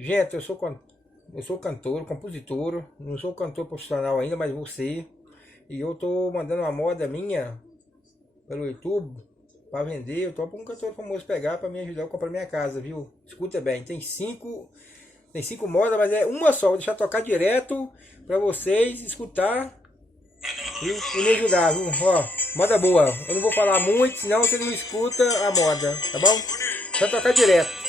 Gente, eu sou cantor, compositor, não sou cantor profissional ainda, mas vou ser. E eu tô mandando uma moda minha pelo YouTube para vender. Eu tô para um cantor famoso pegar para me ajudar a comprar minha casa, viu? Escuta bem, tem cinco modas, mas é uma só. Vou deixar tocar direto para vocês escutar e me ajudar, viu? Ó, moda boa. Eu não vou falar muito, senão você não escuta a moda, tá bom? Deixa tocar direto.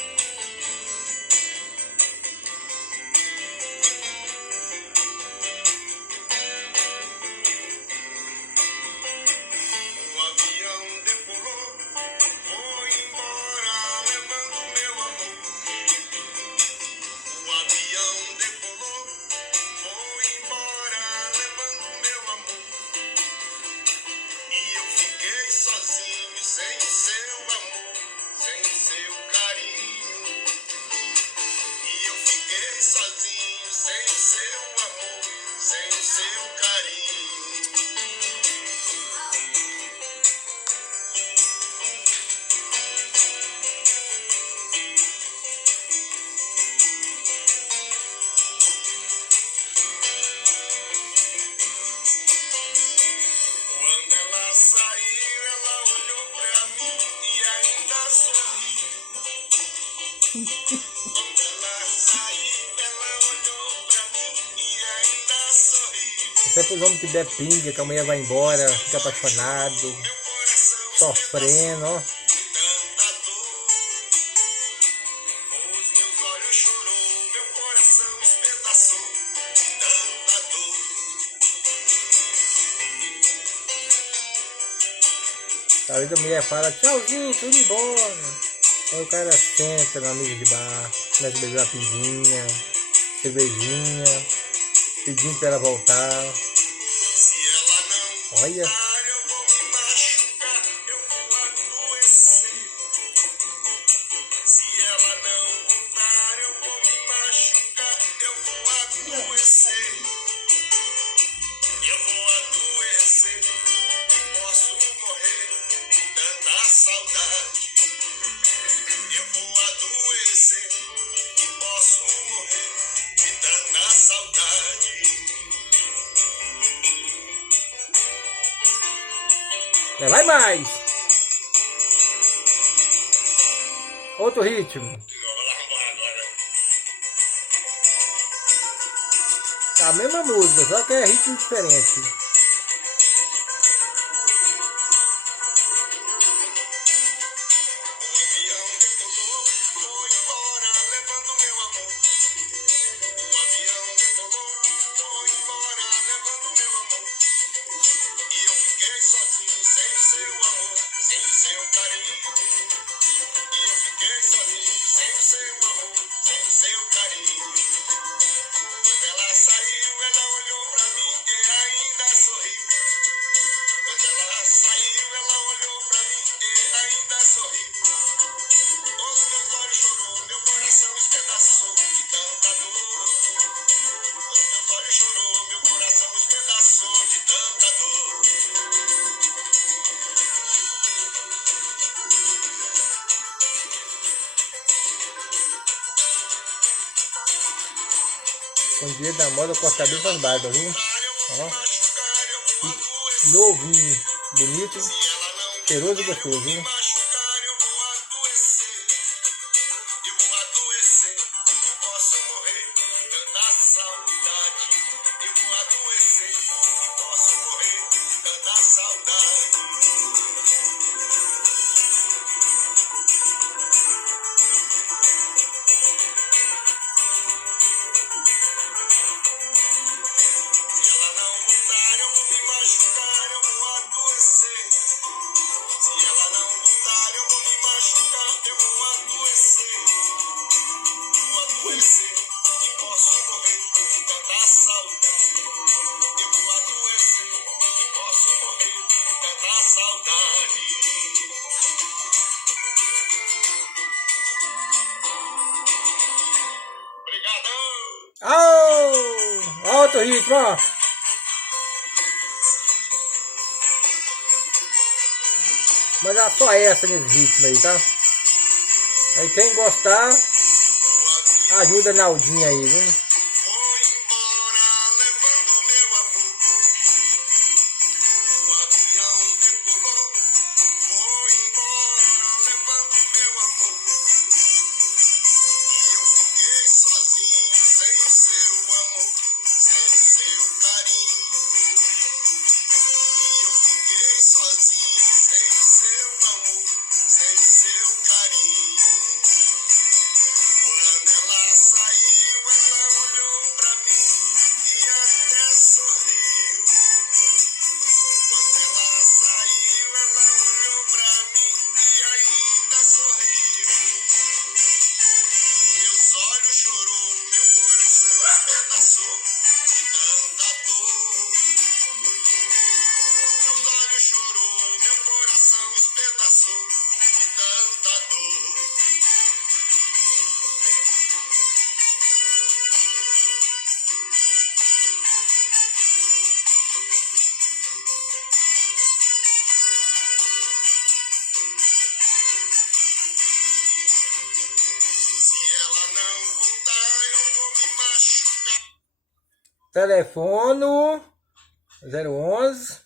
O avião decolou, foi embora levando meu amor. O avião decolou, foi embora levando meu amor. E eu fiquei sozinho, sem seu amor, sem seu carinho. E eu fiquei sozinho, sem seu amor, sem seu carinho. Quando ela saiu, ela olhou pra mim e ainda sorriu. Quando ela saiu, ela olhou pra mim e ainda sorriu. Isso é pros homens que der pinga, que a mulher vai embora, fica apaixonado, Meu coração sofrendo, ó. de tanta dor. Os meus olhos chorou, meu coração espedaçou de tanta dor. Às vezes a mulher fala, tchauzinho, tô indo embora. Aí o cara senta na mesa de bar, começa a beber uma pinguinha, cervejinha, pedindo pra ela voltar. Se ela não Olha, voltar, eu vou me machucar, eu vou adoecer. Se ela não voltar, eu vou me machucar, eu vou adoecer. Eu vou adoecer e posso morrer de tanta saudade. Eu vou adoecer e posso morrer de tanta saudade. vai mais! Outro ritmo. A mesma música, só que é ritmo diferente. O avião decolou, foi embora levando meu amor. O avião decolou, foi embora levando meu amor. E eu fiquei sozinho, sem seu amor, sem seu carinho. E eu fiquei sozinho, sem seu amor, sem seu carinho. Quando ela saiu, ela olhou pra mim e ainda sorriu. Quando ela saiu, ela olhou pra mim e ainda sorriu. Os meus olhos chorou, meu coração espedaçou de tanta dor. Os meus olhos chorou, meu coração espedaçou de tanta dor. Com o dia da moda, cortar bem as barbas, viu? Eu vou Ó, me machucar, eu vou adoecer. novinho, bonito, Se ela não cheiroso e voltar, eu gostoso, vou me viu? machucar, eu vou adoecer. Eu vou adoecer e posso morrer de tanta saudade. Eu vou adoecer e posso morrer de tanta saudade. Se ela não voltar, eu vou me machucar, eu vou adoecer. Se ela não voltar, eu vou me machucar, eu vou adoecer. Vou adoecer e posso morrer de tanta saudade. Eu vou adoecer e posso morrer de tanta saudade. Obrigadão! Au! Outro ritmo, ó. Mas é só essa nesse ritmo aí, tá? Aí quem gostar, O Ajuda Naldinha aí, viu? Foi embora levando meu amor. O avião decolou. Foi embora levando meu amor. E eu fiquei sozinho, sem seu amor, sem seu carinho. E eu fiquei sozinho, sem seu amor, sem seu carinho. Quando ela saiu, ela olhou pra mim e até sorriu. Quando ela saiu, ela olhou pra mim e ainda sorriu. Meus olhos chorou, meu coração despedaçou de tanta dor. Meus olhos chorou, meu coração despedaçou de tanta dor. Se ela não voltar, eu vou me machucar. Telefono 011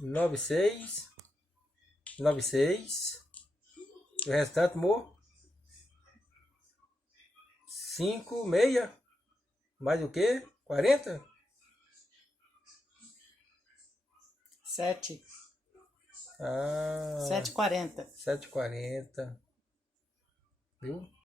96 96. O restante, amor. 5, meia. Mais o quê? 40? 7. Ah, 7h40. 7h40. Viu?